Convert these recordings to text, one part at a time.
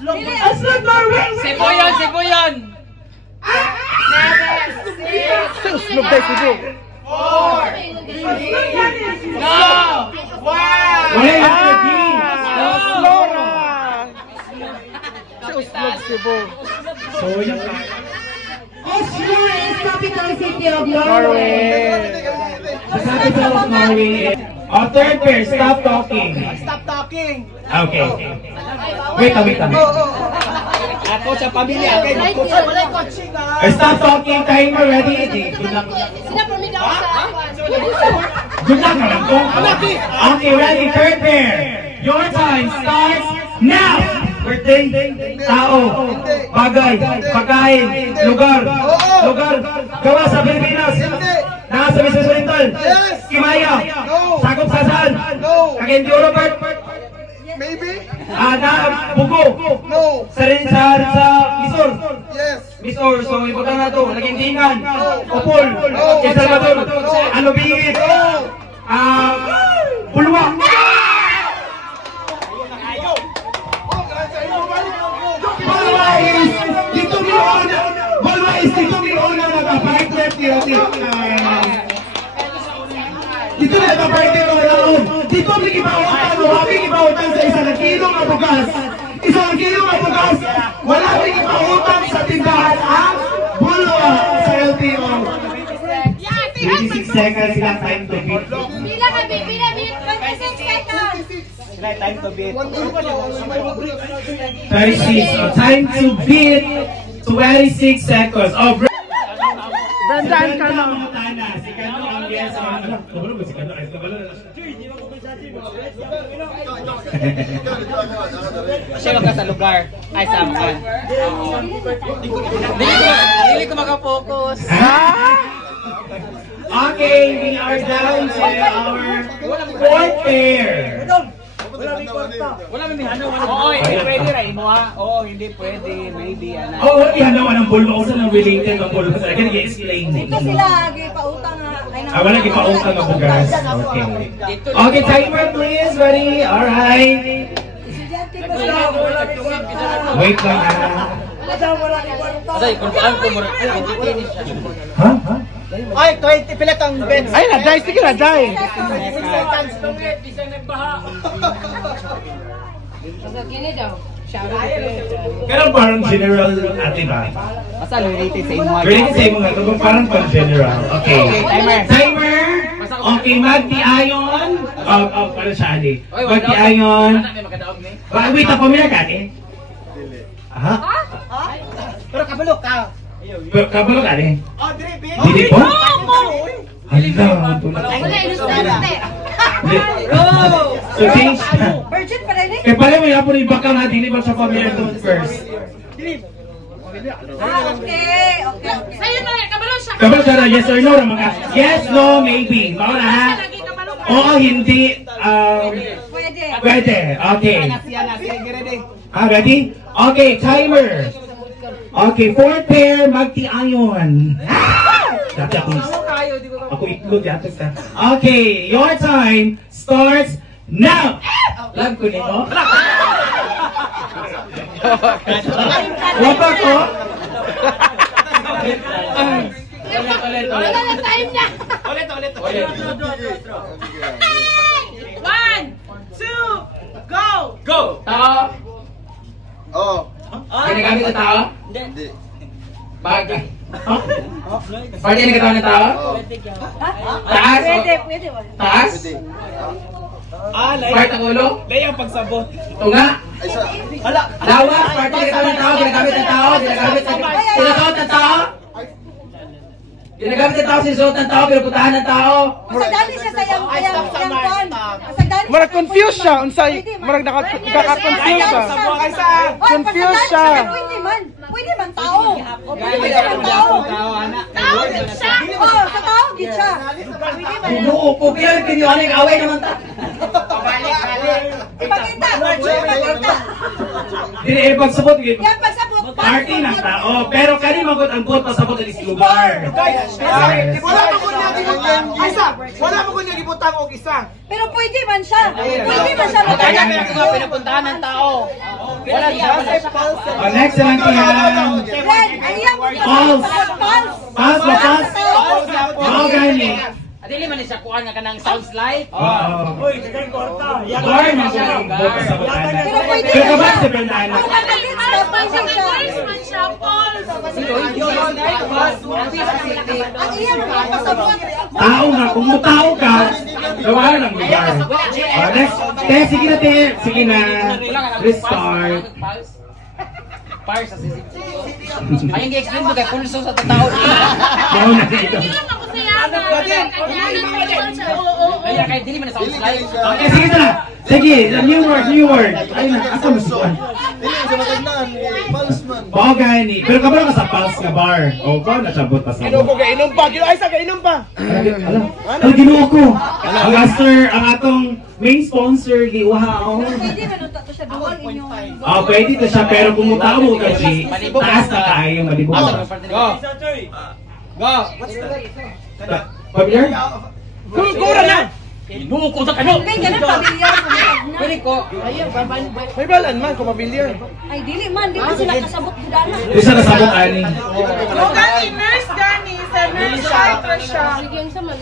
Aslog Norway! Cebu yun, Cebu yun! 7, 6, 5, 4, 3, 2, 1! Flora! Sa Uslog, Cebu. So, yung Oslo is capital city of Norway. the capital of Norway. Oh, third pair, stop talking. Stop talking. Okay. Wait. Ako sa pamilya. Okay, wala coaching ha. Stop talking. Timer ready. Good luck. Good luck na lang. Okay, ready. Third pair. Your time starts now. Birthday, tao, bagay, pagkain, lugar, gawa sa Pilipinas, nasa Mrs. Oriental, Kimaya, sakop sa saan, Cagayan de Oro, Maybe? Bugo, sa Misor, Yes. Misor, so ibutan na ito, Nagintingan, Opol, El Salvador, Alubingit, Bulwa. Dito Miona nagpa-partner dito nagpa-partner dito may ipautang sa isang kilong na bugas. Isang kilong na bugas, wala may ipautang sa tindahan ang Bulwa sa LTO. 26 seconds sila time to beat. Bila 26 seconds. Time to beat. 36, so time to beat 26 seconds. Oh, Dandaan ka na. Si Kano ang yes. Si Kano ay Siya ka sa lugar. Ay, saan? Hindi ko makapokus. Okay, we are down to our fourth pair. Wala may hanaw. Oo, hindi pwede rin mo ha. Oo, hindi pwede. Maybe, ano. Oh, hindi hanaw ng bulwa. Kung saan ang related ng bulwa. I can i-explain. Ito sila, gipautang nga. Wala gipautang ng bugas. Okay. Okay, timer please. Ready? Alright. Wait lang ha. Asay, kung saan ko mo rin. Ha? Ay, 20 pilat ang bets. Ay, na-die. Sige, na-die. Pero parang general ate ba? Basta related sa imo. Related sa imo nga ito. Parang pang general. Okay. Timer. Okay, magti-ayon. Para siya ali. Magti-ayon. Wait, ako muna kati. Ha? Pero kabulok ka. Kabalo kati. Oh, Dre, Dili po? Hala, so change na. Virgin pa rin eh. Eh pala may hapon ibaka nga dili ba sa familiar tooth first? Okay. Sa'yo na, kabalo siya. Kabalo siya na yes or no mga yes, no, maybe. Mao na ha? Oo, hindi. Pwede. Okay. Ready? Okay, timer. Okay, fourth pair, magti-ayon. Dati ako itlog yata ka. Okay, your time starts now. Lag ko nito. Wapa ko. Wala na time na. Ulit. 1, 2, go! Tao. Oh. Ginagamit sa tao? Hindi. Bagay. Pwede na katawan ng tao? Taas? Pwede. Taas? Part ng ulo? Layang pagsabot. Tunga? Hala. Lawas? Parte na katawan ng tao? Ginagamit ng tao? Sinasuot ng tao? Ginagamit ng tao, sinasuot ng tao, pinuputahan ng tao? Masagdali siya sa yung Marag confused siya. Unsay, marag nakaka-confuse siya. Confused siya. Pwede man tao. Pwede man tao. Tao din siya! Oh, sa tao din siya. Umuupo kaya, kinuha ng away naman ta. Ipakita. Dili pagsabot gid. Yan pagsabot. Party ng tao, pero kani magod ang boto sa boto is lugar. Wala mo ko nagibutang isa. Wala mo ko nagibutang og isa. Pero pwede man siya. Pwede man siya. Kaya may ako pinupuntahan ng tao. Next naman yan. Red, ayaw mo yun. Pulse. Pulse. Pulse ba, pulse? Oo, gani. Dili man siya kuan nga kanang sounds like. Oo. Uy, kay korta. Gar, masarap po sa butana. Pero pwede Pero na. kabang sa bernana. Kung magalit na pwede siya. Ang iya mo pasabot. Tao nga, kung tao ka, gawa ng lugar. Next, sige na, te. Sige na. Restart. Fire sa sisig. Ayun gi-explain mo kay pulso sa tao. Oo na dito. Kaya kay dili man sounds like. Okay, sige na. Sige, new word. Ayun na, asa mo suwan? Oo, gani. Pero kabalo ka sa pulse nga bar. O, ba, nasabot pa sa Inom ko, kainom pa. Ay, sa kainom pa. Alam, ginuo ko. Ang master, ang atong main sponsor, giuhaon. Pwede na nung tato siya duwal inyong. Oh, pwede to siya, pero kung mutaw mo kasi, taas na kayo, malibog ka. Go. Familiar? Kura na. Inuo ko sa kano. May ganun pamilyar. Pwede ko. May balan man, kung pamilyar. Ay, dili man. Di man sila kasabot gudana. Isa na sabot, ani. Gani, nurse Gani. Sa nurse writer siya.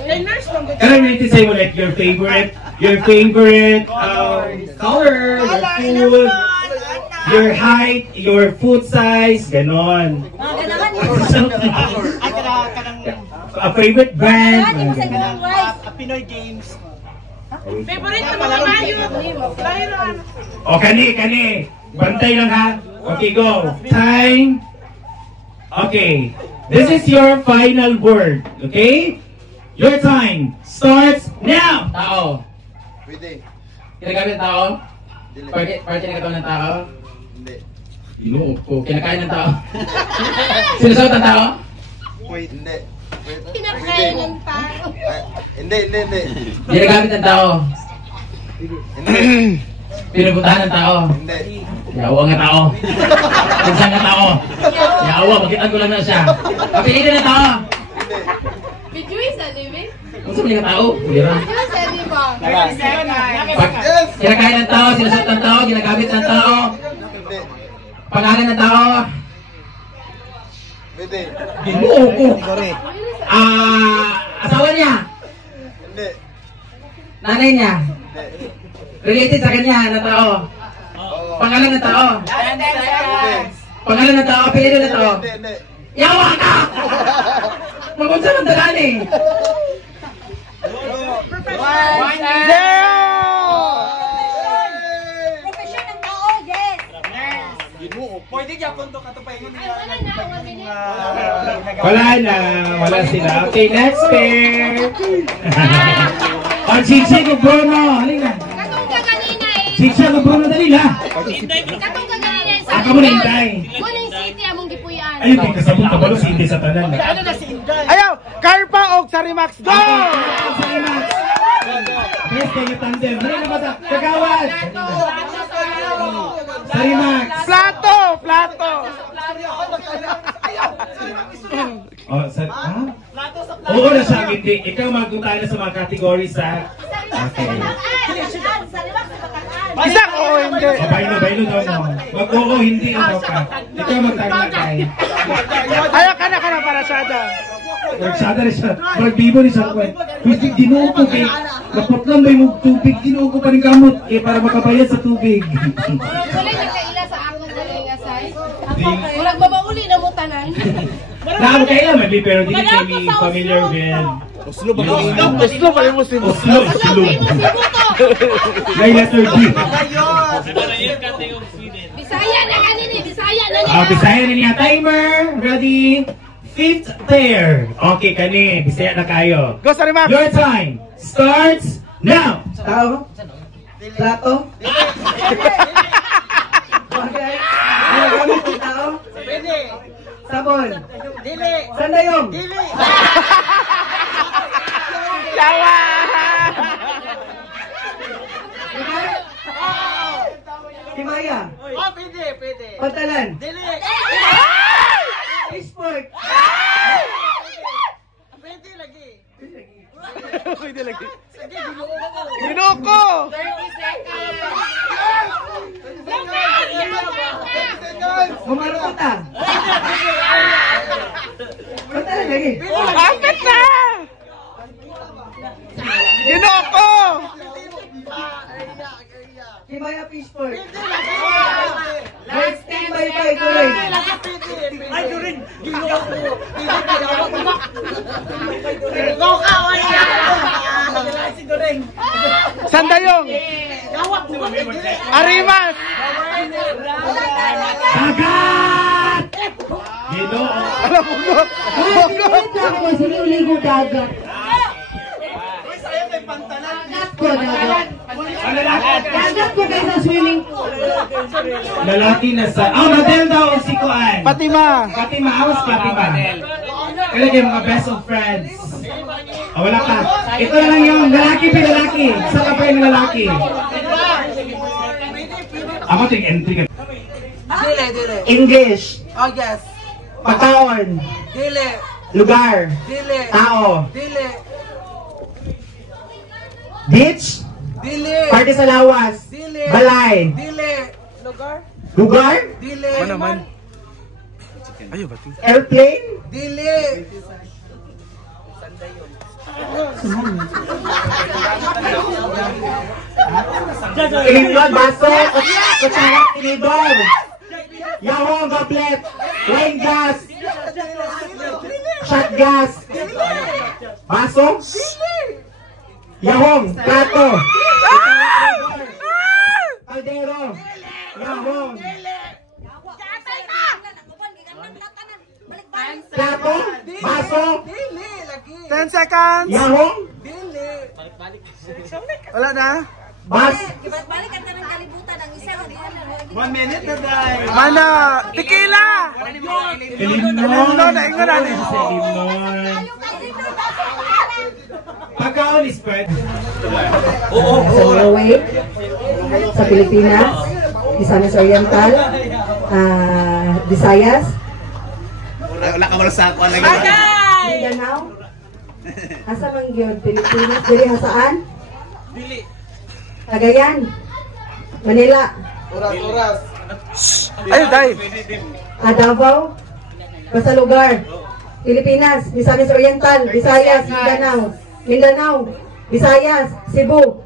Kay nurse lang. Can I really say mo like your favorite color, your food, your height, your food size, ganon. Ganahan yun. A favorite Ganahan yun sa brand. inyong rice. Pinoy Games. Favorite na mga mayot. Lahiran. O, kani. Bantay lang ha. Okay, go. Time. Okay. This is your final word. Okay? Your time starts now. Tao. Pwede. Kinagamit ng tao? Dili. Parte ng katawan ng tao? Hindi. Inuo ko. Kinakain ng tao? Sinusot ng tao? Wait. Hindi. Pwede. Kinakain ng tao. Hindi. Ginagamit ng tao? Hindi. Pinupuntahan ng tao? Hindi. Yawa nga tao. Pinsan nga tao. Yawa, makitaan ko lang na siya. Kapilitin ng tao. Bijuy sa limin? Kung saan nga tao? Pulira. Bijuy sa limin. Pag kinakain ng tao, sinusot ng tao, ginagamit ng tao, Hindi. pangalan ng tao, Pwede. ginuo ko. Asawa niya, Hindi. nanay niya, Hindi. related sa kanya na tao, pangalan ng tao, Hindi. pangalan ng tao, apelido ng tao. Hindi. Yawa ka! Magunsa ng dalan eh. Profesyon ng tao, yes. Pwede dyan kung ito katupayin mo Wala sila. Okay, next pair. Ang Chicha ko Bruno. Halika. Katong ka kanina eh. Chicha ko Bruno, dali na. Katong ka kanina eh. Aka mo na hintay. Kuning city among gipuyan. Ayun, di kasabot ka ba si hindi sa tanan. Ayaw, Carpa o Sarimax, go! Yes, kayo tandem. Dali na ba sa kagawad? Sarimax. Plato! Oh, oo na siya, hindi. Ikaw magpunta na sa mga categories ha. Okay. Isa ko o hindi? O, baylo daw mo. Mag-oo, hindi ang ka. Ikaw magtaglatay. Ayaw ka na para sada. Magsada rin siya. Magbibo rin siya. Pwede ginuo ko kay napaplang ba yung tubig, ginuo ko pa rin kamot para makabayad sa tubig. Wala nakaila sa akong galing asay. Wala mabauli na mo tanan. Nakamo kayo naman, pero hindi kami familiar with Oslo pa yung musin. Oslo. May letter D. Bisaya na kanini, Bisaya na niya. Bisaya na niya. Timer. Ready? 5th pair. Okay, kani. Bisaya na kayo. Go Sarimax! Your time starts now. Tao? Plato? Okay. Ginagamit ng tao? Pwede. Sabon? Dili. Sandayong? Dili. Yawa! Himaya? Oh, pwede. Pantalan? Dili. Sport? Pwede lagi. Pwede lagi. Sige, ginuo ko. Ginoko! 30 seconds. Kumaro ko ta. Punta na lagi. Kapit na! Ginoo ko! Himaya Fishport. Let's stand by Kuring. Ay, Kuring! Sandayong! Arimas! Dagat! Ginoo. Alam mo ko! Ako sinuligo dagat. Dagat ko dagat. Dagat ko kaysa swimming pool. Lalaki na sa... Oh, Madel daw si Kuan. Fatima! Fatima, awas Fatima. Kaya kayo mga best of friends. Oh, wala ka. Ito na lang yung lalaki lalaki. Sa ka pa yung lalaki. Ako ito yung entry ka. Dili. English. Oh, yes. Pagkaon. Dili. Lugar. Dili. Tao. Dili. Beach. Dili. Parte sa lawas. Dili. Balay. Dili. Lugar? Lugar. Dili. Ano naman? Ayaw ba ito? Airplane. Dili. Tinidor. Baso. Kutsara. Tinidor. Yahoo. Goblet. Wine glass. Shot glass. Baso. Yahoo. Plato. Caldero. Yahoo. Plato. Baso. Dili. Lagi. 10 seconds! Yahoo. Dili. Wala na? Bas. Balik ka ng kalibutan ang isa lang. 1 minute na dahil. Mana! Tequila! Elimnon. No, naingon na rin. Elimnon. Pagkaon is pwede. Sa Norway, sa Pilipinas, Misamis Oriental, Visayas, Wala ka wala sa ako. Mindanao, asa man gyud Pilipinas, diri hasaan? Dili. Cagayan, Manila, Oras. Ayaw, dahil. Davao, basta lugar. Pilipinas, Misamis Oriental, Visayas, Mindanao, Visayas, Cebu.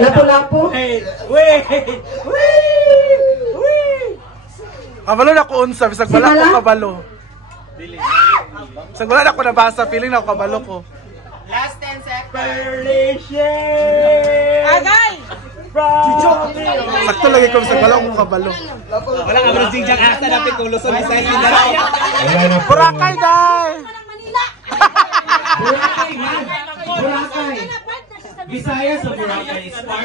Lapu-Lapu. Kabalo na ko unsa, bisag wala ko kabalo. Bisag wala na ko nabasa, feeling na ko kabalo ko. Last 10 seconds. Agay! Sakto lagi ko bisag wala ko kabalo. Wala ka bro jingjang asa dapat kung Luzon ay size Mindanao. Wala na po. Boracay, dahil! Boracay, man. Boracay. Visayas o Boracay is part